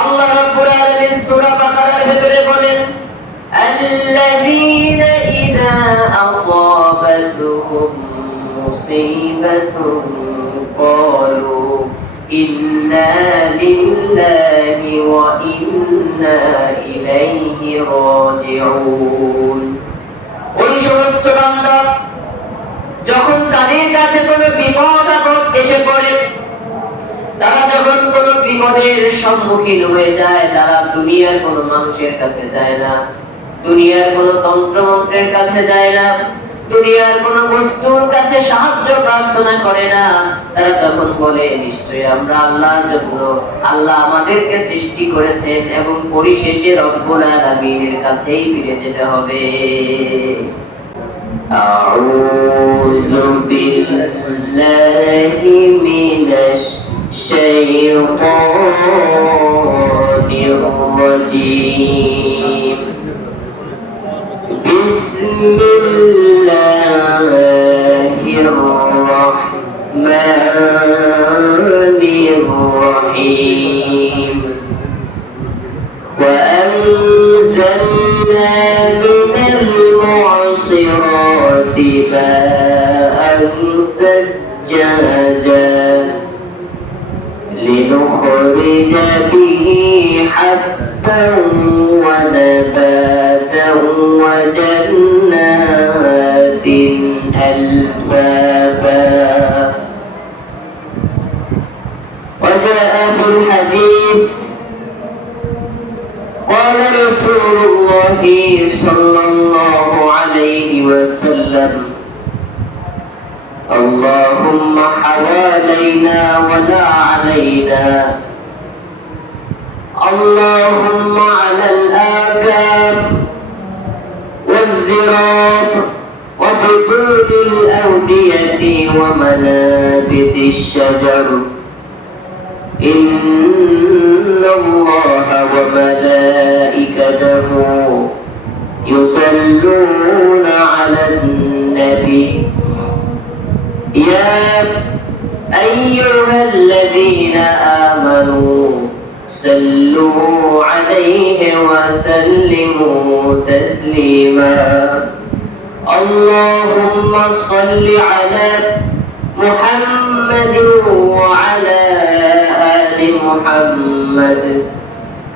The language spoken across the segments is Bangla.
আল্লাহ রাব্বুল আলামিন সূরা বাকারার ভিতরে বলেন, আল্লাযীনা ইযা আসাবাতুহুম মুসিবাতুন ক্বালু ইন্না লিল্লাহি ওয়া ইন্না ইলাইহি রাজিউন। ওই সমস্ত বান্দা যখন তাদের কাছে কোনো বিপদ আপদ এসে পড়ে, তারা যখন কোনো বিপদের সম্মুখীন হয়ে যায়, তারা দুনিয়ার কোনো মানুষের কাছে যায় না, দুনিয়ার কোনো তন্ত্রমন্ত্রের কাছে যায় না, দুনিয়ার কোনো বস্তুর কাছে সাহায্য প্রার্থনা করে না। তারা তখন বলে, নিশ্চয়ই আমরা আল্লাহর জন্য, আল্লাহ আমাদেরকে সৃষ্টি করেছেন এবং পরিশেষে রব্বুল আলামিনের কাছেই ফিরে যেতে হবে। আউযু বিল্লাহি মিনাশ শাইতানির রাজীম। বিসমিল্লাহির রাহমানির রাহিম। وأنزلنا من المعصرات ماء ثجاجا لنخرج به حبا ونباتا وجنات ألفافا. وجاء في الحديث قال رسول الله صلى الله عليه وسلم اللهم حوالينا ولا علينا، اللهم على الآكام والزراب وبطون الأودية ومنابت الشجر، إن الله وملائكته يصلون على النبي يا أيها الذين آمنوا صلوا عليه وسلموا تسليما. اللهم صل على محمد وعلى آل محمد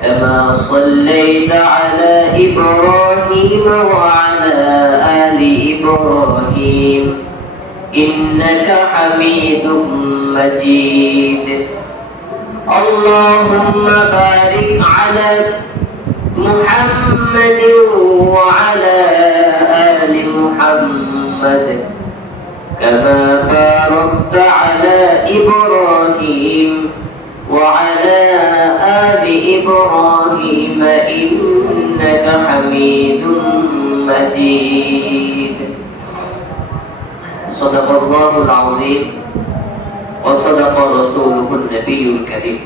كما صليت على إبراهيم وعلى آل إبراهيم إنك حميد مجيد. اللهم بارك على محمد وعلى آل محمد كما باركت على إبراهيم وعلى آل إبراهيم إنك حميد مجيد. صدق الله العظيم وصدق رسوله النبي الكريم.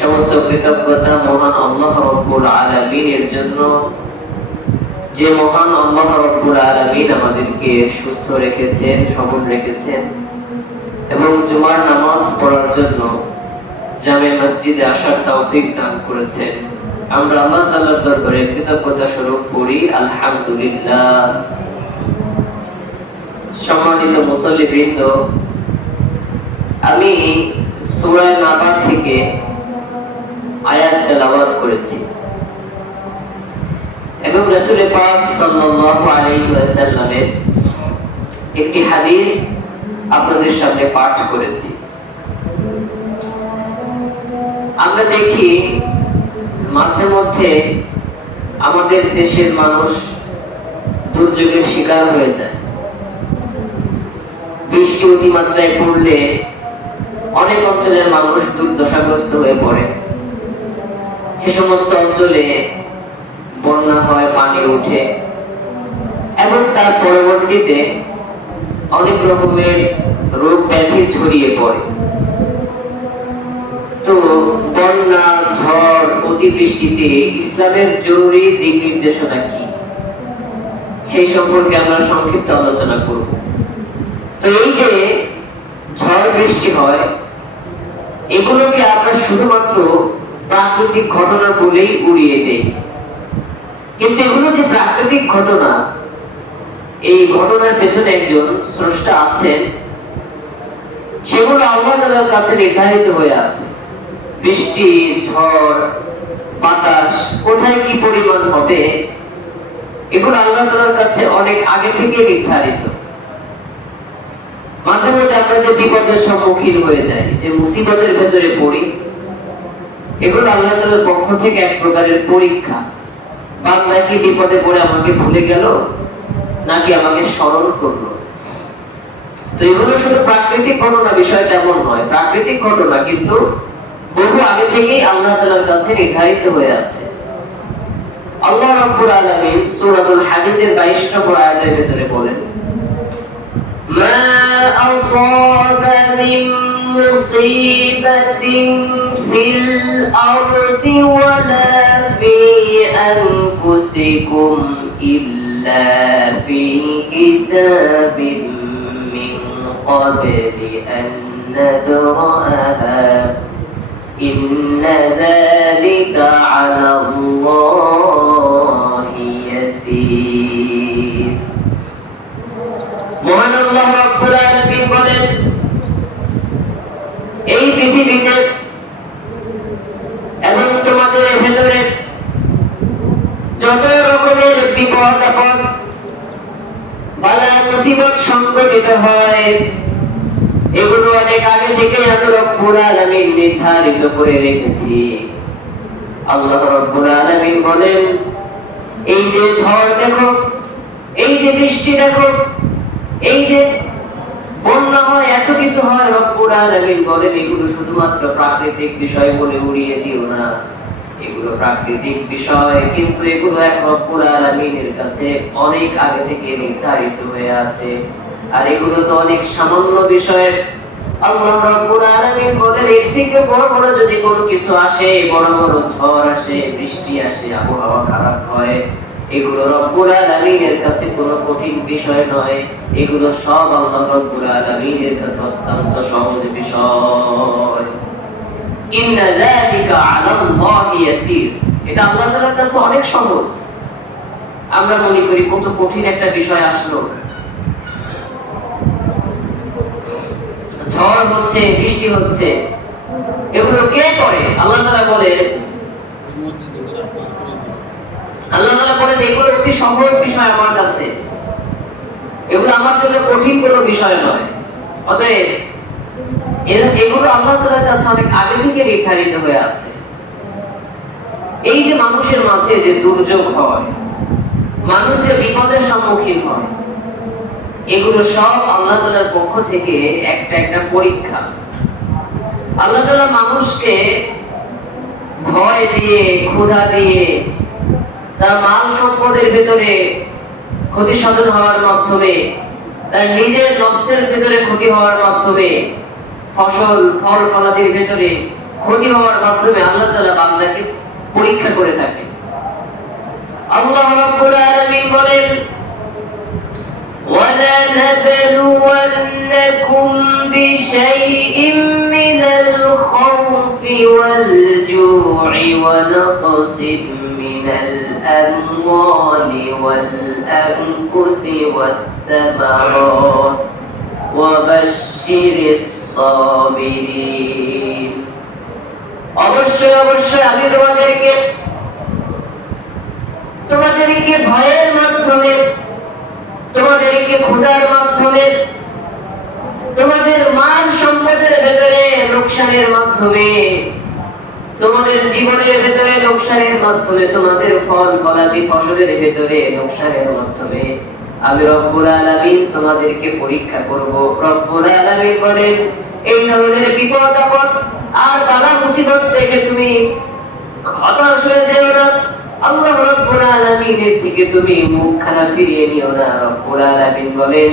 সমস্ত কৃতজ্ঞতা মহান আল্লাহ রাব্বুল আলামিনের জন্য, যে মহান আল্লাহ রাব্বুল আলামিন আমাদেরকে সুস্থ রেখেছেন, সবল রেখেছেন এবং জুমার নামাজ পড়ার জন্য জামে মসজিদে আসার তৌফিক দান করেছেন। আমরা আল্লাহ তাআলার দরবারে কৃতজ্ঞতা স্বরূপ পড়ি আলহামদুলিল্লাহ। সম্মানিত মুসল্লিবৃন্দ, আমি সূরা নাবা থেকে আয়াত তেলাওয়াত করেছি এবং রাসূল পাক সাল্লাল্লাহু আলাইহি ওয়াসাল্লামের একটি হাদিস আপনাদের সামনে পাঠ করেছি। আমরা দেখি মাঝে মধ্যে আমাদের দেশের মানুষ দুর্যোগের শিকার হয়ে যায়। বৃষ্টি অতিমাত্রায় পড়লে অনেক অঞ্চলের মানুষ দুর্দশাগ্রস্ত হয়ে পড়ে। সে সমস্ত অঞ্চলে বন্যা হয়, পানি ওঠে এবং তার পরবর্তীতে অনেক রকমের রোগ ব্যাধি ছড়িয়ে পড়ে। তো বন্যা, ঝড়, অতিবৃষ্টিতে ইসলামের জরুরি দিক নির্দেশনা কি, সেই সম্পর্কে আমরা সংক্ষিপ্ত আলোচনা করব। তো এই যে ঝড় বৃষ্টি হয়, এগুলোকে আমরা শুধুমাত্র প্রাকৃতিক ঘটনা বলেই উড়িয়ে দেই। কিন্তু এগুলো যে প্রাকৃতিক ঘটনা, এই ঘটনার পেছনে একজন স্রষ্টা আছেন, সেগুলো আল্লাহ তাআলার কাছে নির্ধারিত হয়ে আছে। বৃষ্টি, ঝড়, বাতাস কোথায় কি পরিমাণ হবে, এগুলো আল্লাহ তাআলার কাছে অনেক আগে থেকে নির্ধারিত। মাঝে মধ্যে আমরা যে বিপদের সম্মুখীন হয়ে যাই, যে মুসিবতের ভেতরে পড়ি, এগুলো আল্লাহ তাআলার পক্ষ থেকে এক প্রকারের পরীক্ষা। বান্দা কি বিপদে পড়ে আমাকে ভুলে গেল, নাকি আমাকে স্মরণ করলো? তো এগুলো শুধু প্রাকৃতিক ঘটনা, বিষয় তেমন নয়। প্রাকৃতিক ঘটনা, কিন্তু বহু আগে থেকেই আল্লাহ তাআলার কাছে নির্ধারিত হয়ে আছে। আল্লাহ রাব্বুল আলামিন সূরাতুল হাদীদের 22 নম্বর আয়াতের ভিতরে বলেন, মা আসাবা মিন মুসিবাতিন ফিল আরদি ওয়ালা ফি আনফুসিকুম ইল্লা ফি কিতাবিন মিন ক্বাবলি আন নাদরাহা ইন্না যালিকা আলাল্লাহি ইয়াসীর। মহান আল্লাহ রাব্বুল আলামিন বলেন, এই পৃথিবীতে এবং তোমাদের ভেতরে যত রকমের বিপদ আপদ, বালা মুসিবত সংঘটিত হয়, এগুলো অনেক আগে থেকে আমি রব্বুল আলামিন নির্ধারিত করে রেখেছি। আল্লাহ রব্বুল আলামিন বলেন, এই যে ঝড় দেখো, এই যে বৃষ্টি দেখো, এই যে বন্যা হয়, এত কিছু হয়, রব্বুল আলামিন বলেন এগুলো শুধুমাত্র প্রাকৃতিক বিষয় বলে উড়িয়ে দিও না। এগুলো প্রাকৃতিক বিষয়, কিন্তু এগুলো এক রব্বুল আলামিনের কাছে অনেক আগে থেকে নির্ধারিত হয়ে আছে। আর এগুলো তো অনেক সামান্য বিষয়। আল্লাহ রাব্বুল আলামিন বলেন, এর থেকে বড় বড় যদি কোনো কিছু আসে, বড় বড় ঝড় আসে, বৃষ্টি আসে, আবহাওয়া খারাপ হয়, এগুলো রব্বুল আলামিনের কাছে কোনো কঠিন বিষয় নয়। এগুলো সব আল্লাহ রাব্বুল আলামিনের কাছে অত্যন্ত সহজ বিষয়। ইন্না যালিকা আলাল্লাহি ইয়াসীর, এটা আল্লাহ তাআলার কাছে অনেক সহজ। আমরা মনে করি কত কঠিন একটা বিষয় আসলো, ঝড় হচ্ছে, বৃষ্টি হচ্ছে, এগুলো কে করে? আল্লাহ তাআলা বলেন, এগুলো অতি সহজ বিষয় আমার কাছে, এগুলো আমার জন্য কঠিন কোনো বিষয় নয়। অতএব এগুলো আল্লাহ তাআলার কাছে অনেক আগে থেকে নির্ধারিত হয়ে আছে। এই যে মানুষের মাঝে যে দুর্যোগ হয়, মানুষ যে বিপদের সম্মুখীন হয়, এগুলো সব আল্লাহ তাআলার পক্ষ থেকে একটা একটা পরীক্ষা। আল্লাহ তাআলা মানুষকে ভয় দিয়ে, ক্ষুধা দিয়ে, তার মাল সম্পদের ভিতরে ক্ষতি সাধন হওয়ার মাধ্যমে, তার নিজের নফসের ভিতরে ক্ষতি হওয়ার মাধ্যমে, ফসল ফল ফলাদির ভিতরে ক্ষতি হওয়ার মাধ্যমে আল্লাহ তাআলা বান্দাকে পরীক্ষা করে থাকে। আল্লাহ রাব্বুল আলামিন বলেন, وَلَنَبْلُوَنَّكُمْ بِشَيْءٍ مِّنَ الْخَوْفِ وَالْجُوعِ وَنَقْصٍ مِّنَ الْأَمْوَالِ وَالْأَنفُسِ وَالثَّمَرَاتِ وَبَشِّرِ الصَّابِرِينَ। অবশ্যই অবশ্যই আমি তোমাদেরকে ভয়ের মাধ্যমে, তোমাদেরকে ক্ষুধার মাধ্যমে, তোমাদের মান সম্পদের ভেতরে লোকসানের মাধ্যমে, তোমাদের জীবনের ভেতরে লোকসানের মাধ্যমে, তোমাদের ফল ফলাদি ফসলের ভেতরে লোকসানের মাধ্যমে আমি রব্বুল আলামিন তোমাদেরকে পরীক্ষা করব। রব্বুল আলামিন বলেন, এই ধরনের বিপদ আপদ আর বালা মুসিবত দেখে তুমি হতাশ হয়ে যেও না। আল্লাহ রাব্বুল আলামিনের থেকে তুমি মুখখানা ফিরিয়ে নিও না। রব্বুল আলামিন বলেন,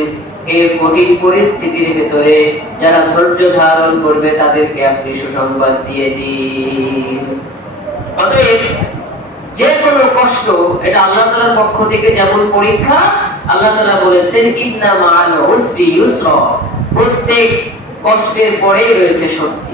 এই কঠিন পরিস্থিতির ভিতরে যারা ধৈর্য ধারণ করবে তাদেরকে আপনি সুসংবাদ দিয়ে দিন। অতএব যে কোনো কষ্ট, এটা আল্লাহ তাআলার পক্ষ থেকে যেমন পরীক্ষা, আল্লাহ তাআলা বলেছেন, ইন্না মাআল উসরি ইউসরা, প্রত্যেক কষ্টের পরেই রয়েছে স্বস্তি।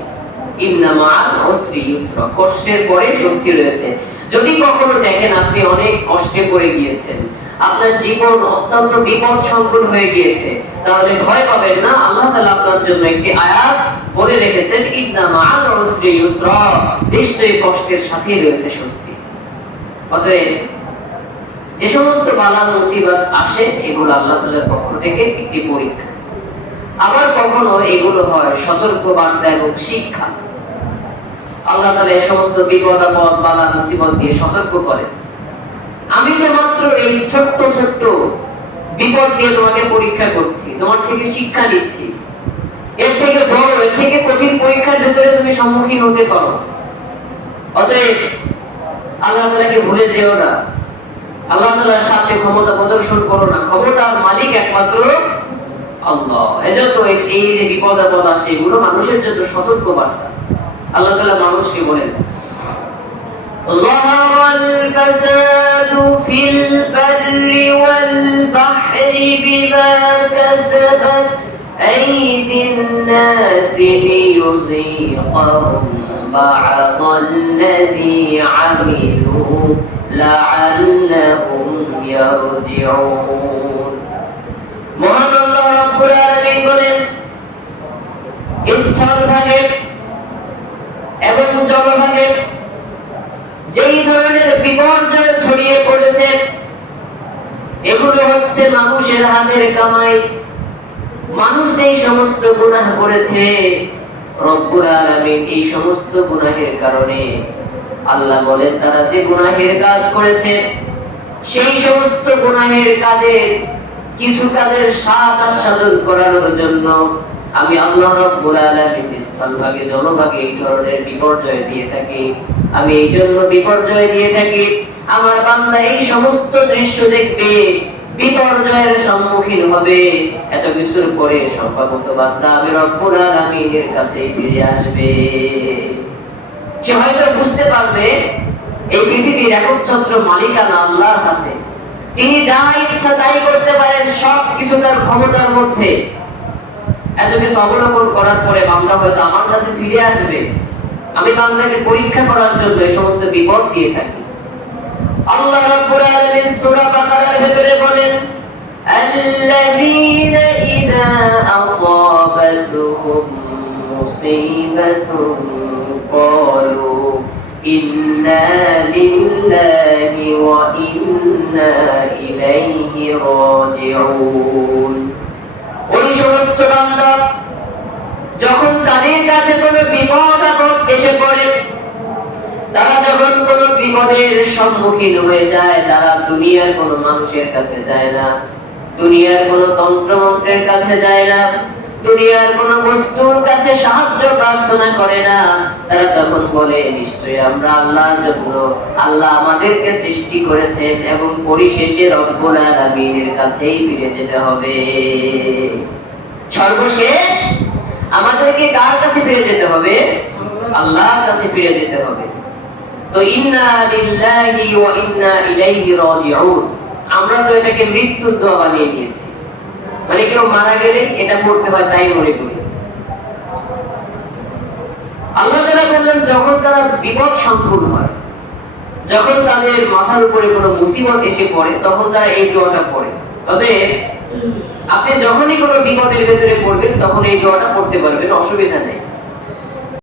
ইন্না মাআল উসরি ইউসরা, কষ্টের পরে স্বস্তি রয়েছে। যদি কখনো দেখেন আপনি অনেক কষ্টে পড়ে গিয়েছেন, আপনার জীবন অত্যন্ত বিপদ সংকুল হয়ে গিয়েছে, তাহলে ভয় পাবেন না। আল্লাহ তাআলা আপনার জন্য একটি আয়াত বলে রেখেছেন, ইন্না মাআল উসরি ইউসরা, নিশ্চয়ই কষ্টের সাথে রয়েছে স্বস্তি। অতএব যে সমস্ত বালা মুসিবত আসে, এগুলো আল্লাহ তাআলার পক্ষ থেকে একটি পরীক্ষা। আবার কখনো এগুলো হয় সতর্ক বার্তা এবং শিক্ষা। আল্লাহ তাআলা এই সমস্ত বিপদ আপদ বালা মুসিবত দিয়ে সতর্ক করেন, আমি তো মাত্র এই ছোট্ট ছোট্ট বিপদ দিয়ে তোমাকে পরীক্ষা করছি, তোমার থেকে শিক্ষা নিচ্ছি। এর থেকে বড়, এর থেকে কঠিন পরীক্ষার ভিতরে তুমি সম্মুখীন হতে পারো। অতএব আল্লাহ তাআলাকে ভুলে যেও না, আল্লাহ তাআলার সাথে ক্ষমতা প্রদর্শন করো না। ক্ষমতার মালিক একমাত্র আল্লাহ। এজন্য এই যে বিপদ আপদ আসে, এগুলো মানুষের জন্য সতর্ক বার্তা। আল্লাহ তাআলা মানুষকে বলেন, ظهر الفساد في البر والبحر بما كسبت أيدي الناس ليذيقهم بعض الذي عملوا لعلهم يرجعون। মহান আল্লাহ রাব্বুল আলামিন বলেন, স্থলভাগে এবং জলভাগে যেই ধরনের বিপর্যয় ছড়িয়ে পড়েছে, এগুলো হচ্ছে মানুষের হাতের কামাই। মানুষ যেই সমস্ত গুনাহ করেছে, রব্বুল আলামিন এই সমস্ত গুনাহের কারণে, আল্লাহ বলেন তারা যে গুনাহের কাজ করেছে, সেই সমস্ত গুনাহের কাজের কিছু কাজের স্বাদ আস্বাদন করানোর জন্য আমি আল্লাহ রাব্বুল আলামিন স্থলভাগে জলভাগে এই ধরনের বিপর্যয় দিয়ে থাকি। আমি এই জন্য বিপর্যয় দিয়ে থাকি, আমার বান্দা এই সমস্ত দৃশ্য দেখবে, বিপর্যয়ের সম্মুখীন হবে। এত কিছুর পরে সম্ভবত বান্দা আমি রব্বুল আলামিনের কাছে ফিরে আসবে। সে হয়তো বুঝতে পারবে এই পৃথিবীর একচ্ছত্র মালিকানা আল্লাহর হাতে, তিনি যা ইচ্ছা তাই করতে পারেন, সব কিছু তার ক্ষমতার মধ্যে। এত কিছু অবলম্বন করার পরে বান্দা হয়তো আমার কাছে ফিরে আসবে। আমি বান্দাকে পরীক্ষা করার জন্য এই সমস্ত বিপদ দিয়ে থাকি। আল্লাহ রাব্বুল আলামিন সূরা বাকারার ভিতরে বলেন, আল্লাযীনা ইযা আসাবাতুহুম মুসিবাতুন ক্বালু ইন্না লিল্লাহি ওয়া ইন্না ইলাইহি রাজিউন। ওই সমস্ত বান্দা যখন তাদের কাছে কোনো বিপদ আপদ এসে পড়ে, তারা যখন কোনো বিপদের সম্মুখীন হয়ে যায়, তারা দুনিয়ার কোনো মানুষের কাছে যায় না, দুনিয়ার কোনো তন্ত্রমন্ত্রের কাছে যায় না, দুনিয়ার কোনো বস্তুর কাছে সাহায্য প্রার্থনা করে না। তারা তখন বলে, নিশ্চয়ই আমরা আল্লাহর জন্য, আল্লাহ আমাদেরকে সৃষ্টি করেছেন এবং পরিশেষে রব্বুল আলামিনের কাছেই ফিরে যেতে হবে। সর্বশেষ আমাদেরকে কার কাছে ফিরে যেতে হবে? আল্লাহর কাছে ফিরে যেতে হবে। তো ইন্না লিল্লাহি ওয়া ইন্না ইলাইহি রাজিউন, আমরা তো এটাকে মৃত্যুর দোয়া বানিয়ে নিয়েছি। মানে কেউ মারা গেলে এটা পড়তে হয়, তাই মনে করি। আল্লাহ তাআলা বললেন, যখন তারা বিপদ সম্পূর্ণ হয়, যখন তাদের মাথার উপরে কোনো মুসিবত এসে পড়ে, তখন তারা এই দোয়াটা পড়ে। অতএব আপনি যখনই কোনো বিপদের ভেতরে পড়বেন, তখন এই দোয়াটা পড়তে পারবেন, অসুবিধা নেই।